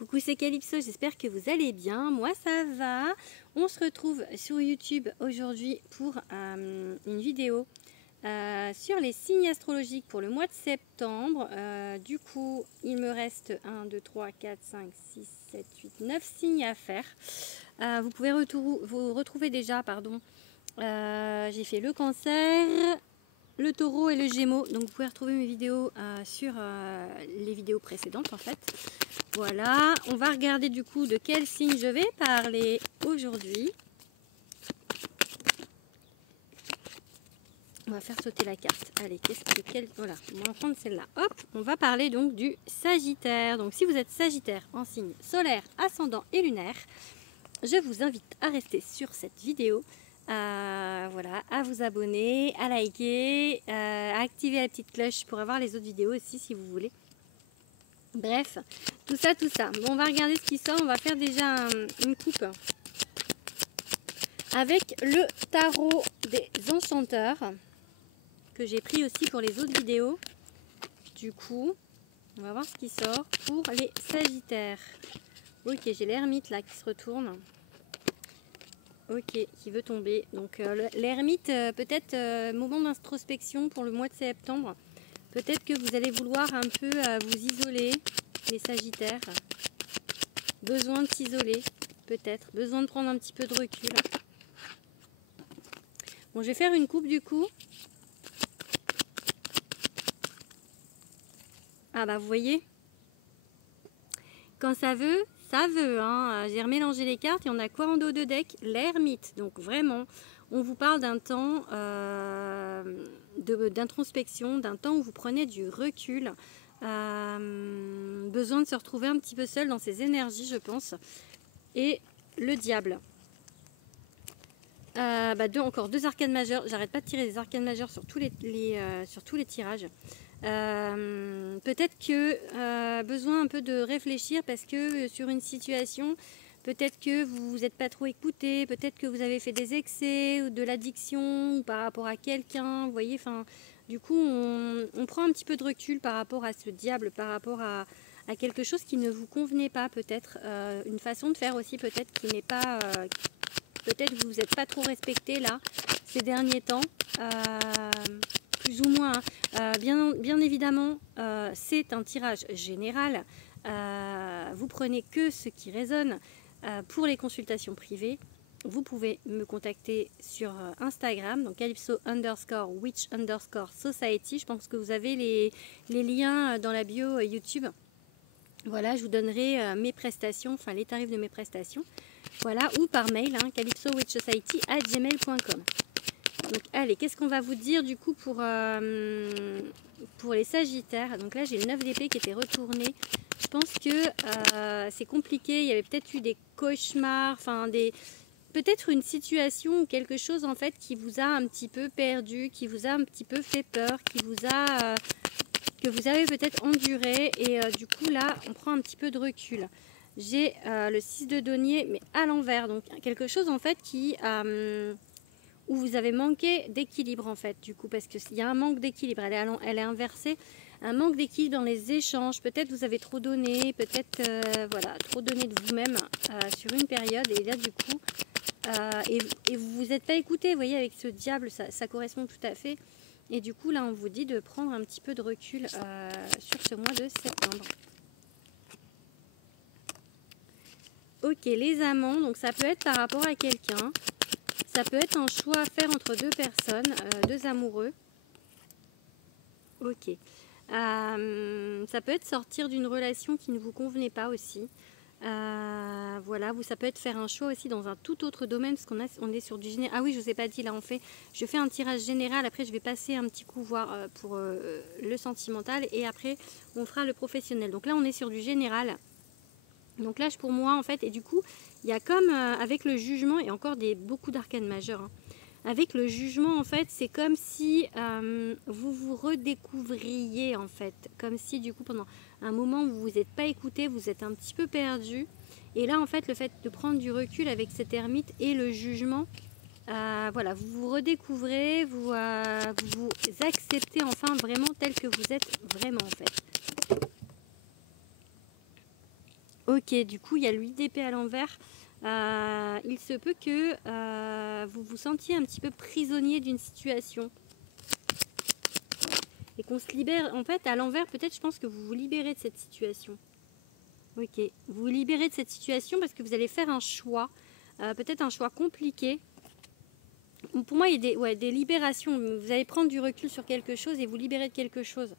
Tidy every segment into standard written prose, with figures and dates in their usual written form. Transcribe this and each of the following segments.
Coucou, c'est Calypso, j'espère que vous allez bien. Moi, ça va. On se retrouve sur YouTube aujourd'hui pour une vidéo sur les signes astrologiques pour le mois de septembre. Du coup, il me reste 1, 2, 3, 4, 5, 6, 7, 8, 9 signes à faire. Vous pouvez vous retrouver déjà, pardon. J'ai fait le Cancer, le Taureau et le Gémeaux. Donc, vous pouvez retrouver mes vidéos sur les vidéos précédentes en fait. Voilà, on va regarder du coup de quel signe je vais parler aujourd'hui. On va faire sauter la carte. Allez, voilà, on va prendre celle-là. Hop, on va parler donc du Sagittaire. Donc si vous êtes Sagittaire en signe solaire, ascendant et lunaire, je vous invite à rester sur cette vidéo. Voilà, à vous abonner, à liker, à activer la petite cloche pour avoir les autres vidéos aussi si vous voulez. Bref, tout ça. Bon, on va regarder ce qui sort. On va faire déjà une coupe avec le tarot des enchanteurs que j'ai pris aussi pour les autres vidéos. Du coup, on va voir ce qui sort pour les Sagittaires. Ok, j'ai l'ermite là qui se retourne. Ok, qui veut tomber. Donc l'ermite, peut-être moment d'introspection pour le mois de septembre. Peut-être que vous allez vouloir un peu vous isoler, les Sagittaires. Besoin de s'isoler, peut-être. Besoin de prendre un petit peu de recul. Bon, je vais faire une coupe du coup. Ah bah vous voyez, quand ça veut, ça veut. Hein. J'ai remélangé les cartes et on a quoi en dos de deck? L'ermite. Donc vraiment, on vous parle d'un temps d'introspection, d'un temps où vous prenez du recul. Besoin de se retrouver un petit peu seul dans ses énergies, je pense. Et le diable. Encore deux arcanes majeures. J'arrête pas de tirer des arcanes majeures sur tous les tirages. Peut-être que besoin un peu de réfléchir parce que sur une situation, peut-être que vous n'êtes pas trop écouté, peut-être que vous avez fait des excès ou de l'addiction ou par rapport à quelqu'un, vous voyez, enfin, du coup, on prend un petit peu de recul par rapport à ce diable, par rapport à quelque chose qui ne vous convenait pas, peut-être, une façon de faire aussi, peut-être qui n'est pas, peut-être que vous n'êtes pas trop respecté là, ces derniers temps, plus ou moins, hein. Bien évidemment, c'est un tirage général. Vous prenez que ce qui résonne. Pour les consultations privées, vous pouvez me contacter sur Instagram, donc calypso_witch_society. Je pense que vous avez les liens dans la bio YouTube. Voilà, je vous donnerai mes prestations, enfin les tarifs de mes prestations. Voilà, ou par mail, hein, calypsowitchsociety@gmail.com. Donc allez, qu'est-ce qu'on va vous dire du coup pour les Sagittaires? Donc là j'ai le 9 d'épée qui était retourné. Je pense que c'est compliqué, il y avait peut-être eu des cauchemars, enfin peut-être une situation ou quelque chose en fait qui vous a un petit peu perdu, qui vous a un petit peu fait peur, qui vous a que vous avez peut-être enduré et du coup là on prend un petit peu de recul. J'ai le 6 de denier mais à l'envers, donc quelque chose en fait qui où vous avez manqué d'équilibre en fait du coup, parce qu'il y a un manque d'équilibre, elle est inversée, un manque d'équilibre dans les échanges, peut-être vous avez trop donné, peut-être voilà, trop donné de vous-même sur une période et là du coup et vous vous êtes pas écouté, vous voyez, avec ce diable, ça correspond tout à fait. Et du coup là on vous dit de prendre un petit peu de recul sur ce mois de septembre. Ok, les amants, donc ça peut être par rapport à quelqu'un. Ça peut être un choix à faire entre deux personnes, deux amoureux. Ok. Ça peut être sortir d'une relation qui ne vous convenait pas aussi. Voilà, ça peut être faire un choix aussi dans un tout autre domaine, parce on est sur du général. Ah oui, je ne vous ai pas dit, là je fais un tirage général, après je vais passer un petit coup voir pour le sentimental, et après on fera le professionnel. Donc là on est sur du général. Donc là pour moi en fait, et du coup il y a comme avec le jugement, et encore beaucoup d'arcanes majeures, hein. Avec le jugement en fait c'est comme si vous vous redécouvriez en fait, comme si du coup pendant un moment vous vous êtes pas écouté, vous êtes un petit peu perdu, et là en fait le fait de prendre du recul avec cette ermite et le jugement, voilà, vous vous redécouvrez, vous acceptez enfin vraiment tel que vous êtes vraiment en fait. Ok, du coup, il y a le 8 d'épée à l'envers. Il se peut que vous vous sentiez un petit peu prisonnier d'une situation. Et qu'on se libère. En fait, à l'envers, peut-être, je pense que vous vous libérez de cette situation. Ok, vous vous libérez de cette situation parce que vous allez faire un choix. Peut-être un choix compliqué. Pour moi, il y a des libérations. Vous allez prendre du recul sur quelque chose et vous libérer de quelque chose.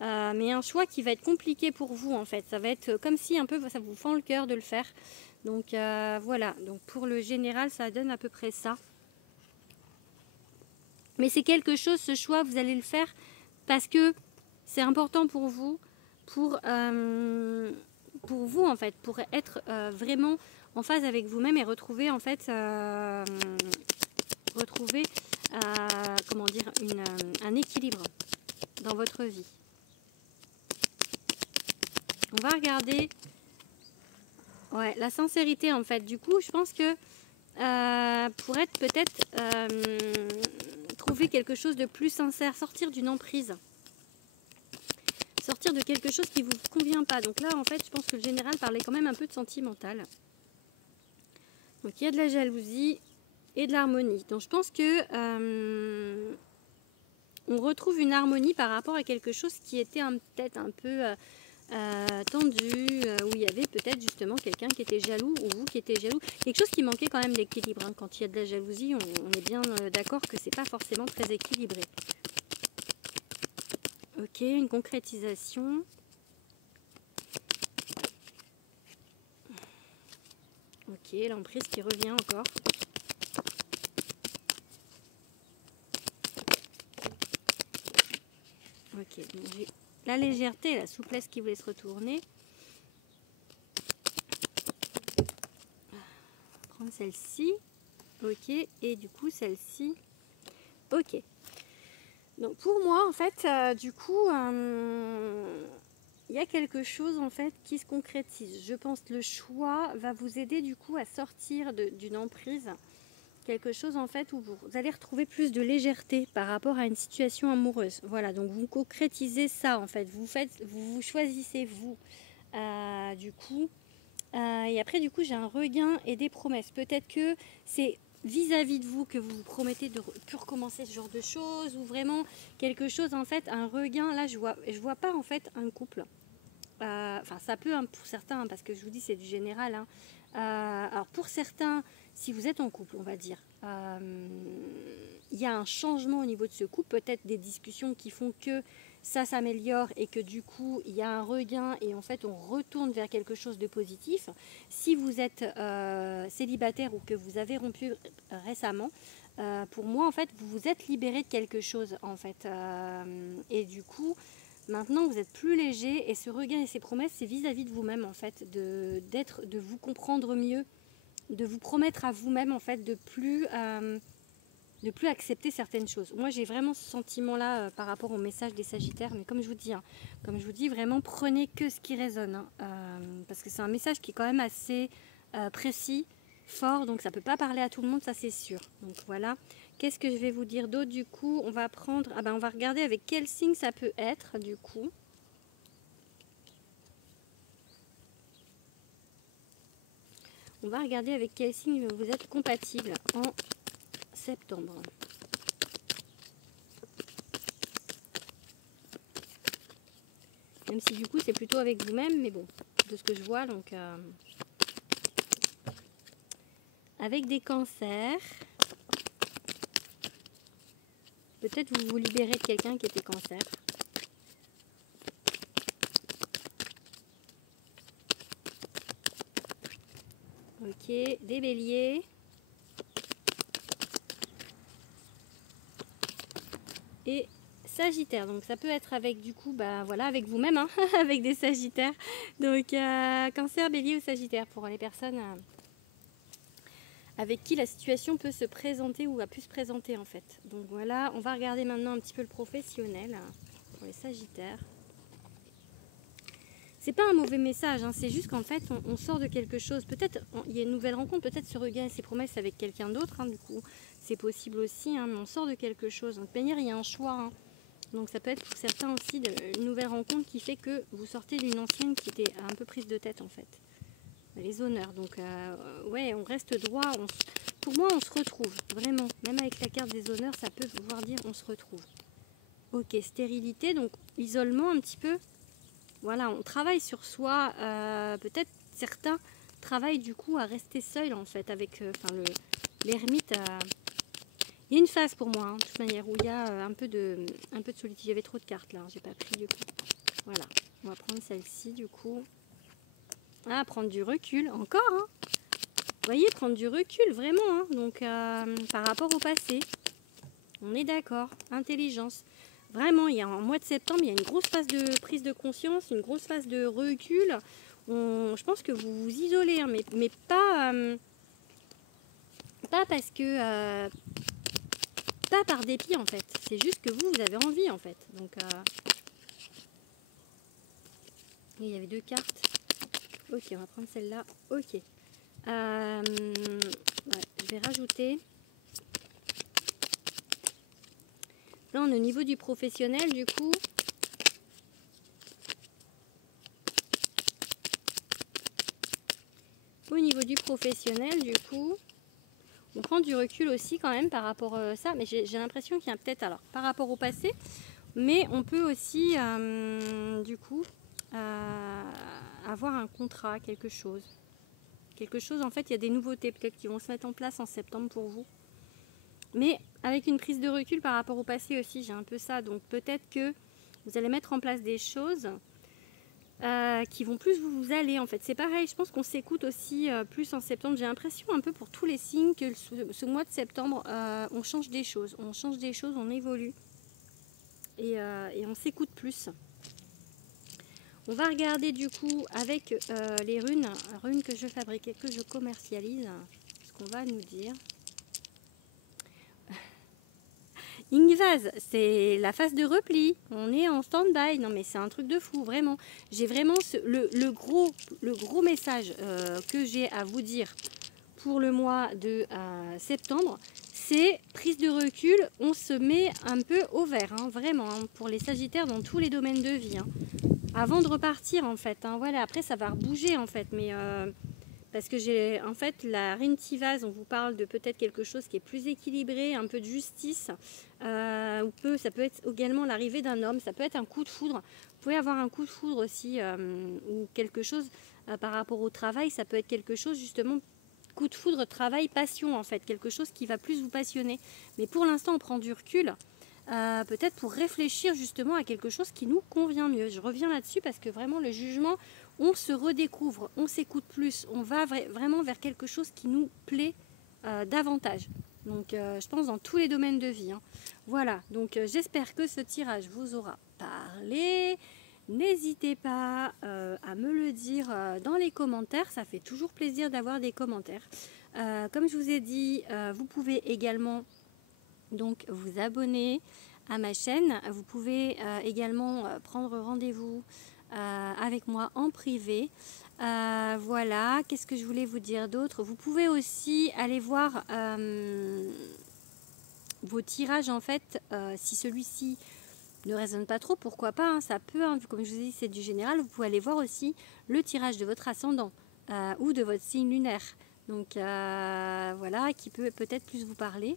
Mais un choix qui va être compliqué pour vous, en fait. Ça va être comme si un peu ça vous fend le cœur de le faire. Donc voilà. Donc pour le général, ça donne à peu près ça. Mais c'est quelque chose, ce choix, vous allez le faire parce que c'est important pour vous, pour vous en fait, pour être vraiment en phase avec vous-même et retrouver en fait, comment dire, un équilibre dans votre vie. On va regarder, ouais, la sincérité en fait. Du coup, je pense que pour être peut-être trouver quelque chose de plus sincère, sortir d'une emprise. Sortir de quelque chose qui ne vous convient pas. Donc là, en fait, je pense que le général parlait quand même un peu de sentimental. Donc il y a de la jalousie et de l'harmonie. Donc je pense que on retrouve une harmonie par rapport à quelque chose qui était peut-être un peu tendu, où il y avait peut-être justement quelqu'un qui était jaloux ou vous qui étiez jaloux. Quelque chose qui manquait quand même d'équilibre. Hein. Quand il y a de la jalousie, on est bien d'accord que c'est pas forcément très équilibré. Ok, une concrétisation. Ok, l'emprise qui revient encore. Ok, donc j'ai la légèreté et la souplesse qui voulaient se retourner. Prendre celle-ci. Ok, et du coup celle-ci. Ok. Donc pour moi en fait, du coup, il y a quelque chose en fait qui se concrétise. Je pense que le choix va vous aider du coup à sortir d'une emprise. Quelque chose en fait où vous allez retrouver plus de légèreté par rapport à une situation amoureuse. Voilà, donc vous concrétisez ça en fait. Vous choisissez vous. Du coup, et après du coup j'ai un regain et des promesses. Peut-être que c'est vis-à-vis de vous que vous vous promettez de plus recommencer ce genre de choses ou vraiment quelque chose en fait, un regain. Là je vois pas en fait un couple. Enfin ça peut hein, pour certains hein, parce que je vous dis c'est du général. Hein. Alors pour certains, si vous êtes en couple, on va dire, il y a un changement au niveau de ce couple, peut-être des discussions qui font que ça s'améliore et que du coup il y a un regain et en fait on retourne vers quelque chose de positif. Si vous êtes célibataire ou que vous avez rompu récemment, pour moi en fait vous vous êtes libéré de quelque chose en fait et du coup maintenant vous êtes plus léger et ce regain et ces promesses c'est vis-à-vis de vous-même en fait de vous comprendre mieux, de vous promettre à vous-même en fait de plus accepter certaines choses. Moi j'ai vraiment ce sentiment là par rapport au message des Sagittaires, mais comme je vous dis, hein, vraiment prenez que ce qui résonne, hein, parce que c'est un message qui est quand même assez précis, fort, donc ça peut pas parler à tout le monde, ça c'est sûr. Donc voilà, qu'est-ce que je vais vous dire d'autre du coup? On va prendre, on va regarder avec quel signe ça peut être du coup. On va regarder avec quel signe vous êtes compatible en septembre. Même si du coup c'est plutôt avec vous-même, mais bon, de ce que je vois, donc avec des cancers, peut-être vous vous libérez de quelqu'un qui était cancer. Ok, des béliers. Et Sagittaire, donc ça peut être avec du coup, voilà, avec vous-même, hein, avec des Sagittaires. Donc Cancer, Bélier ou Sagittaire pour les personnes avec qui la situation peut se présenter ou a pu se présenter en fait. Donc voilà, on va regarder maintenant un petit peu le professionnel pour les Sagittaires. C'est pas un mauvais message, hein, c'est juste qu'en fait on sort de quelque chose. Peut-être il y a une nouvelle rencontre, peut-être ce regain et ses promesses avec quelqu'un d'autre, hein, du coup c'est possible aussi, hein, mais on sort de quelque chose. De toute manière il y a un choix, hein. Donc ça peut être pour certains aussi une nouvelle rencontre qui fait que vous sortez d'une ancienne qui était un peu prise de tête en fait. les honneurs. Donc, ouais, on reste droit. Pour moi, on se retrouve, vraiment. Même avec la carte des honneurs, ça peut vouloir dire on se retrouve. Ok, stérilité, donc isolement un petit peu. Voilà, on travaille sur soi. Peut-être certains travaillent du coup à rester seul en fait, avec l'ermite. Il y a une phase pour moi, hein, de toute manière, où il y a un peu de solitude. Il y avait trop de cartes là, j'ai pas pris du coup. Voilà, on va prendre celle-ci du coup. Ah, prendre du recul, encore, hein. Vous voyez, prendre du recul, vraiment, hein. Donc, par rapport au passé, on est d'accord, intelligence. Vraiment, il y a en mois de septembre, il y a une grosse phase de prise de conscience, une grosse phase de recul. Je pense que vous vous isolez, hein, mais pas parce que... pas par dépit, en fait. C'est juste que vous avez envie, en fait. Donc, il y avait 2 cartes. Ok, on va prendre celle-là. Ok. Ouais, je vais rajouter. Là, on est au niveau du professionnel, du coup. Au niveau du professionnel, du coup, on prend du recul aussi quand même par rapport à ça. Mais j'ai l'impression qu'il y a peut-être, alors, par rapport au passé, mais on peut aussi, du coup, avoir un contrat, quelque chose. Quelque chose, en fait, il y a des nouveautés peut-être qui vont se mettre en place en septembre pour vous. Mais avec une prise de recul par rapport au passé aussi, j'ai un peu ça. Donc peut-être que vous allez mettre en place des choses qui vont plus vous aller en fait. C'est pareil, je pense qu'on s'écoute aussi plus en septembre. J'ai l'impression un peu pour tous les signes que ce mois de septembre, on change des choses. On change des choses, on évolue. Et on s'écoute plus. On va regarder du coup avec les runes que je fabrique et que je commercialise, ce qu'on va nous dire. Ingvaz, c'est la phase de repli. On est en stand-by. Non mais c'est un truc de fou, vraiment. J'ai vraiment le gros message que j'ai à vous dire pour le mois de septembre. C'est prise de recul. On se met un peu au vert, hein, vraiment, hein, pour les sagittaires dans tous les domaines de vie. Hein, avant de repartir en fait. Hein, voilà, après ça va rebouger en fait. Mais... parce que j'ai en fait la Rintivaz, on vous parle de peut-être quelque chose qui est plus équilibré, un peu de justice, ça peut être également l'arrivée d'un homme, ça peut être un coup de foudre. Vous pouvez avoir un coup de foudre aussi, ou quelque chose par rapport au travail, ça peut être quelque chose justement, coup de foudre, travail, passion en fait, quelque chose qui va plus vous passionner. Mais pour l'instant on prend du recul. Peut-être pour réfléchir justement à quelque chose qui nous convient mieux. Je reviens là-dessus parce que vraiment le jugement, on se redécouvre, on s'écoute plus, on va vraiment vers quelque chose qui nous plaît davantage. Donc je pense dans tous les domaines de vie. Hein. Voilà, donc j'espère que ce tirage vous aura parlé. N'hésitez pas à me le dire dans les commentaires, ça fait toujours plaisir d'avoir des commentaires. Comme je vous ai dit, vous pouvez également donc vous abonner à ma chaîne. Vous pouvez également prendre rendez-vous avec moi en privé. Voilà, qu'est-ce que je voulais vous dire d'autre? Vous pouvez aussi aller voir vos tirages en fait, si celui-ci ne résonne pas trop, pourquoi pas, hein, ça peut, hein, comme je vous ai dit c'est du général, vous pouvez aller voir aussi le tirage de votre ascendant ou de votre signe lunaire. Donc voilà, qui peut peut-être plus vous parler.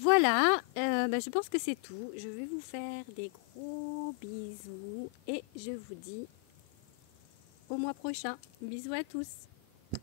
Voilà, je pense que c'est tout. Je vais vous faire des gros bisous et je vous dis au mois prochain. Bisous à tous.